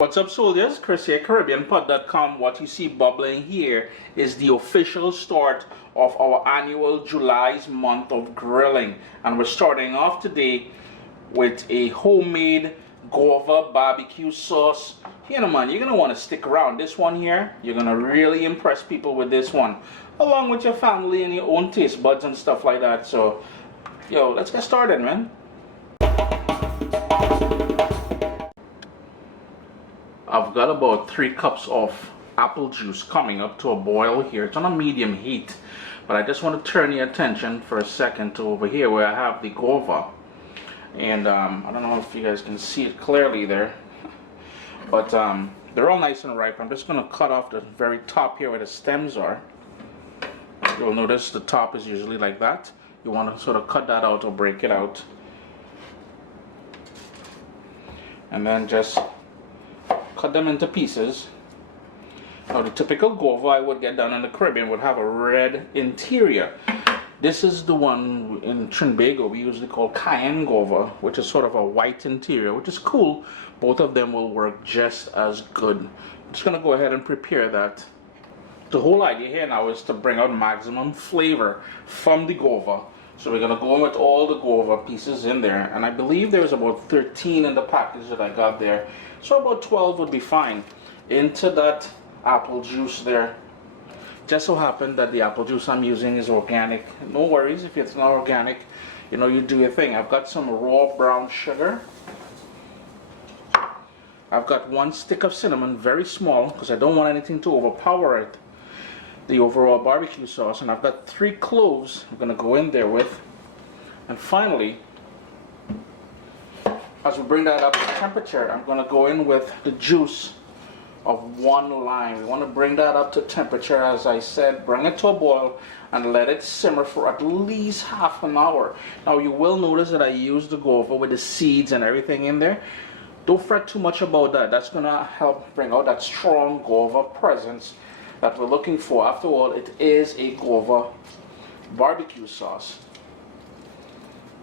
What's up, soldiers? Chris here, caribbeanpot.com. What you see bubbling here is the official start of our annual July's month of grilling. And we're starting off today with a homemade Guava BBQ sauce. You know, man, you're going to want to stick around. This one here, you're going to really impress people with this one, along with your family and your own taste buds and stuff like that. So, yo, let's get started, man. I've got about 3 cups of apple juice coming up to a boil here. It's on a medium heat, but I just want to turn your attention for a second to over here where I have the guava. And I don't know if you guys can see it clearly there, but they're all nice and ripe. I'm just going to cut off the very top here where the stems are. You'll notice the top is usually like that. You want to sort of cut that out or break it out. And then just cut them into pieces. Now the typical guava I would get down in the Caribbean would have a red interior. This is the one in Trinbago we usually call cayenne guava, which is sort of a white interior, which is cool. Both of them will work just as good. I'm just gonna go ahead and prepare that. The whole idea here now is to bring out maximum flavor from the guava. So we're gonna go in with all the guava pieces in there, and I believe there's about 13 in the package that I got there. So about 12 would be fine. Into that apple juice there. Just so happened that the apple juice I'm using is organic. No worries if it's not organic. You know, you do your thing. I've got some raw brown sugar. I've got 1 stick of cinnamon, very small, because I don't want anything to overpower it, the overall barbecue sauce. And I've got 3 cloves I'm going to go in there with. And finally, as we bring that up to temperature, I'm going to go in with the juice of 1 lime. We want to bring that up to temperature, as I said, bring it to a boil and let it simmer for at least half an hour. Now you will notice that I used the guava with the seeds and everything in there. Don't fret too much about that. That's going to help bring out that strong guava presence that we're looking for. After all, it is a guava barbecue sauce.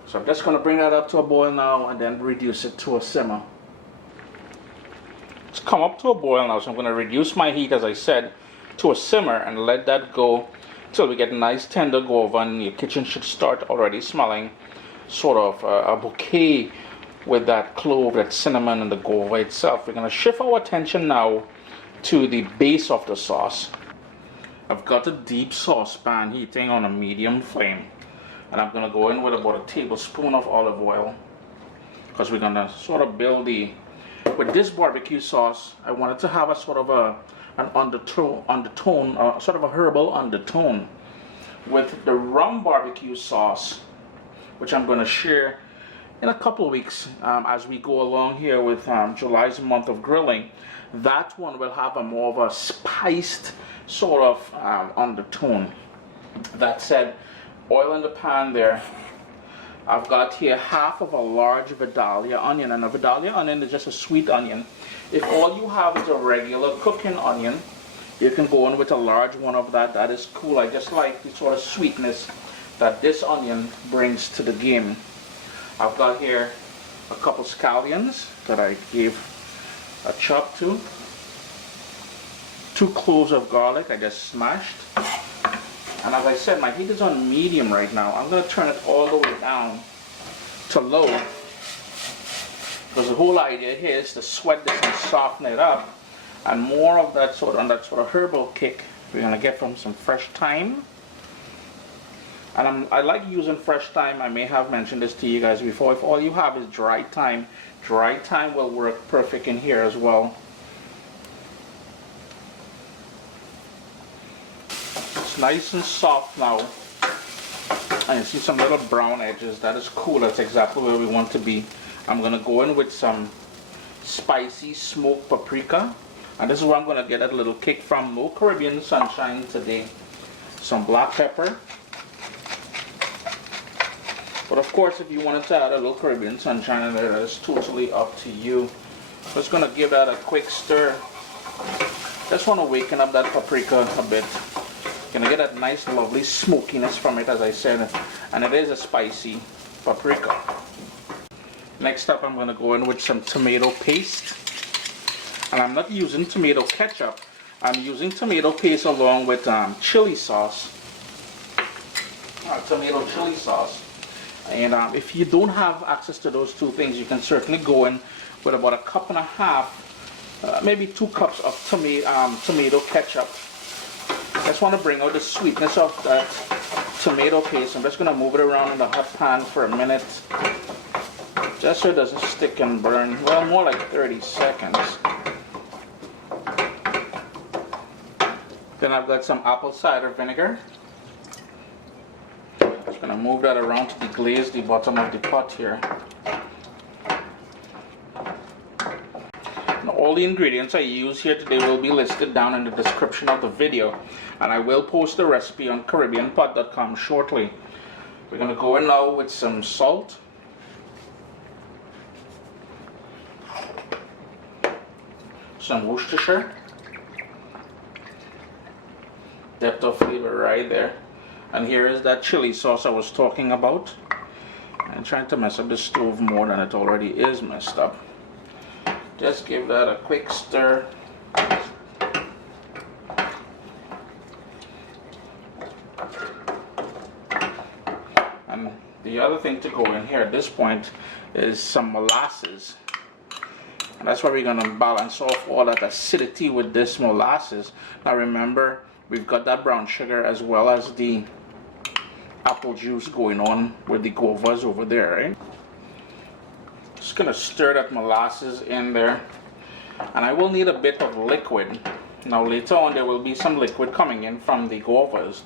So I'm just going to bring that up to a boil now and then reduce it to a simmer. It's come up to a boil now, so I'm going to reduce my heat, as I said, to a simmer and let that go till we get nice tender guava, and your kitchen should start already smelling sort of a bouquet with that clove, that cinnamon, and the guava itself. We're going to shift our attention now to the base of the sauce. I've got a deep saucepan heating on a medium flame. And I'm going to go in with about a tablespoon of olive oil, because we're going to sort of build with this barbecue sauce, I wanted to have a sort of an undertone, sort of a herbal undertone. With the rum barbecue sauce, which I'm going to share in a couple of weeks as we go along here with July's month of grilling, that one will have a more of a spiced sort of undertone. That said, oil in the pan there. I've got here half of a large Vadilia onion, and a Vadilia onion is just a sweet onion. If all you have is a regular cooking onion, you can go in with a large one of that. That is cool. I just like the sort of sweetness that this onion brings to the game. I've got here a couple scallions that I gave a chop to. 2 cloves of garlic I just smashed. And as I said, my heat is on medium right now. I'm going to turn it all the way down to low, because the whole idea here is to sweat this and soften it up. And more of that sort of herbal kick we're going to get from some fresh thyme. And I like using fresh thyme. I may have mentioned this to you guys before. If all you have is dry thyme will work perfect in here as well. Nice and soft now, and you see some little brown edges. That is cool. That's exactly where we want to be. I'm going to go in with some spicy smoked paprika, and this is where I'm going to get a little kick from. No Caribbean sunshine today. Some black pepper, but of course if you wanted to add a little Caribbean sunshine in there, that is totally up to you. Just going to give that a quick stir. Just want to waken up that paprika a bit. Gonna get that nice lovely smokiness from it, as I said, and it is a spicy paprika. Next up, I'm gonna go in with some tomato paste. And I'm not using tomato ketchup. I'm using tomato paste along with chili sauce. Tomato chili sauce. And if you don't have access to those two things, you can certainly go in with about a cup and a half, maybe 2 cups of tomato ketchup. I just want to bring out the sweetness of that tomato paste. I'm just going to move it around in the hot pan for a minute, just so it doesn't stick and burn. Well, more like 30 seconds. Then I've got some apple cider vinegar. Just going to move that around to deglaze the bottom of the pot here. And all the ingredients I use here today will be listed down in the description of the video, and I will post the recipe on caribbeanpot.com shortly. We're going to go in now with some salt, some Worcestershire, depth of flavor right there. And here is that chili sauce I was talking about. I'm trying to mess up the stove more than it already is messed up. Just give that a quick stir. And the other thing to go in here at this point is some molasses. And that's where we're going to balance off all that acidity with this molasses. Now remember, we've got that brown sugar as well as the apple juice going on with the guavas over there, right? Just gonna stir that molasses in there, and I will need a bit of liquid. Now later on there will be some liquid coming in from the guavas,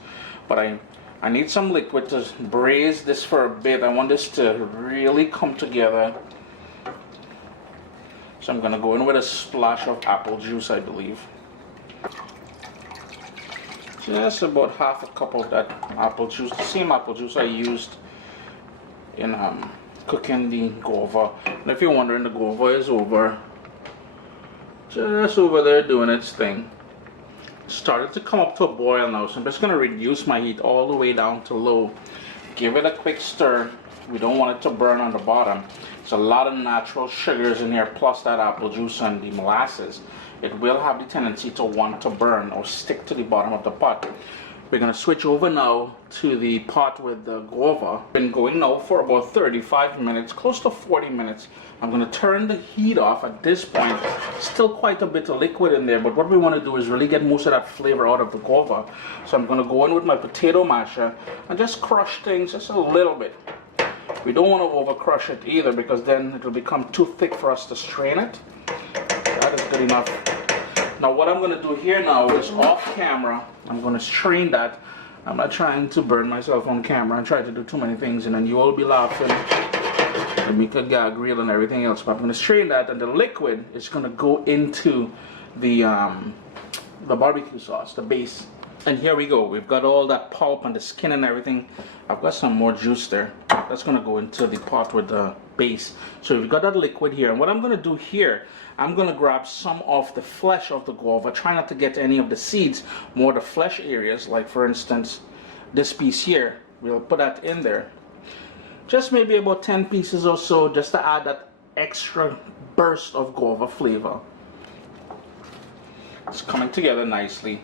but I need some liquid to braise this for a bit. I want this to really come together. So I'm gonna go in with a splash of apple juice, I believe. Just about half a cup of that apple juice, the same apple juice I used in cooking the guava. And if you're wondering, the guava is just over there doing its thing. Started to come up to a boil now, so I'm just going to reduce my heat all the way down to low. Give it a quick stir. We don't want it to burn on the bottom. There's a lot of natural sugars in here, plus that apple juice and the molasses. It will have the tendency to want to burn or stick to the bottom of the pot. We're going to switch over now to the pot with the guava. Been going now for about 35 minutes, close to 40 minutes. I'm going to turn the heat off at this point. Still quite a bit of liquid in there, but what we want to do is really get most of that flavor out of the guava. So I'm going to go in with my potato masher and just crush things just a little bit. We don't want to over crush it either, because then it will become too thick for us to strain it. That is good enough. Now what I'm going to do here now is off camera, I'm going to strain that. I'm not trying to burn myself on camera and try to do too many things, and then you all be laughing and make a gag reel and everything else. But I'm going to strain that, and the liquid is going to go into the barbecue sauce, the base. And here we go. We've got all that pulp and the skin and everything. I've got some more juice there. That's going to go into the pot with the base. So we've got that liquid here. And what I'm going to do here, I'm going to grab some of the flesh of the guava. Try not to get any of the seeds, more the flesh areas. Like for instance, this piece here. We'll put that in there. Just maybe about 10 pieces or so, just to add that extra burst of guava flavor. It's coming together nicely.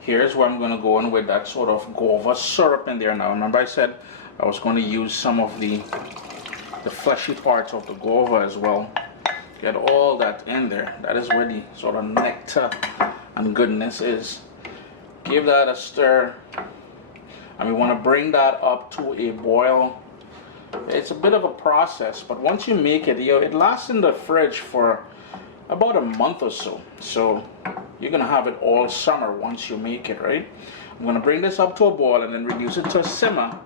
Here's where I'm going to go in with that sort of guava syrup in there now. Remember I said I was going to use some of the fleshy parts of the guava as well. Get all that in there. That is where the sort of nectar and goodness is. Give that a stir. And we want to bring that up to a boil. It's a bit of a process, but once you make it, it lasts in the fridge for about a month or so. So you're going to have it all summer once you make it, right? I'm going to bring this up to a boil and then reduce it to a simmer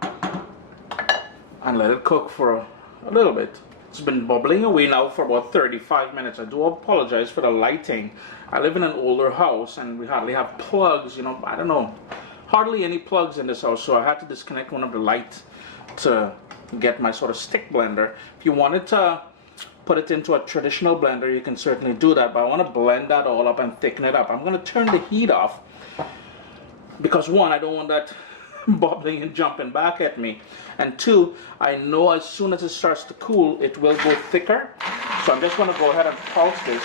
and let it cook for a little bit. It's been bubbling away now for about 35 minutes. I do apologize for the lighting. I live in an older house and we hardly have plugs, I don't know, hardly any plugs in this house, so I had to disconnect one of the lights to get my sort of stick blender. If you wanted to put it into a traditional blender, you can certainly do that, but I want to blend that all up and thicken it up. I'm going to turn the heat off because one, I don't want that bubbling and jumping back at me, and two, I know as soon as it starts to cool it will go thicker, so I'm just going to go ahead and pulse this.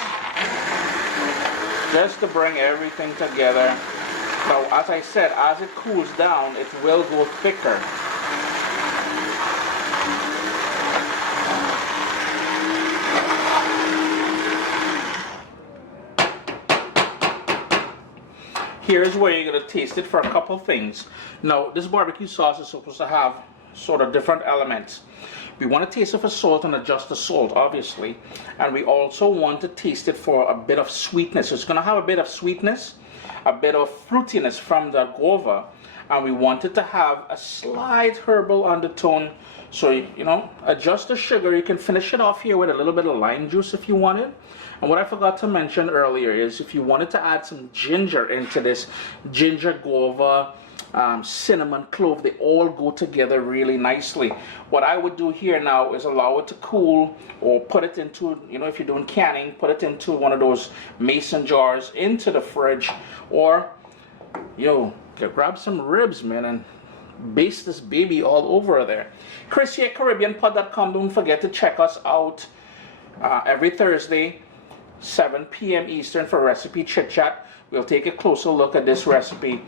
just to bring everything together. Now, as I said, as it cools down, it will go thicker. Here's where you're going to taste it for a couple things. Now, this barbecue sauce is supposed to have sort of different elements. We want to taste it for salt and adjust the salt, obviously. And we also want to taste it for a bit of sweetness. So it's going to have a bit of sweetness, a bit of fruitiness from the guava. And we want it to have a slight herbal undertone. So, you know, adjust the sugar. You can finish it off here with a little bit of lime juice if you wanted. And what I forgot to mention earlier is if you wanted to add some ginger into this, ginger, guava, cinnamon, clove, they all go together really nicely. What I would do here now is allow it to cool, or put it into, you know, if you're doing canning, put it into one of those mason jars into the fridge, or, yo, grab some ribs, man, and baste this baby all over there. Chris here at caribbeanpot.com. Don't forget to check us out every Thursday, 7 p.m. Eastern for Recipe Chit Chat. We'll take a closer look at this recipe.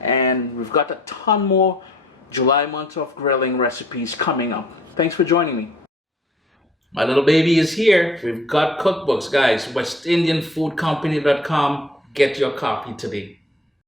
And we've got a ton more July month of grilling recipes coming up. Thanks for joining me. My little baby is here. We've got cookbooks, guys. WestIndianFoodCompany.com. Get your copy today.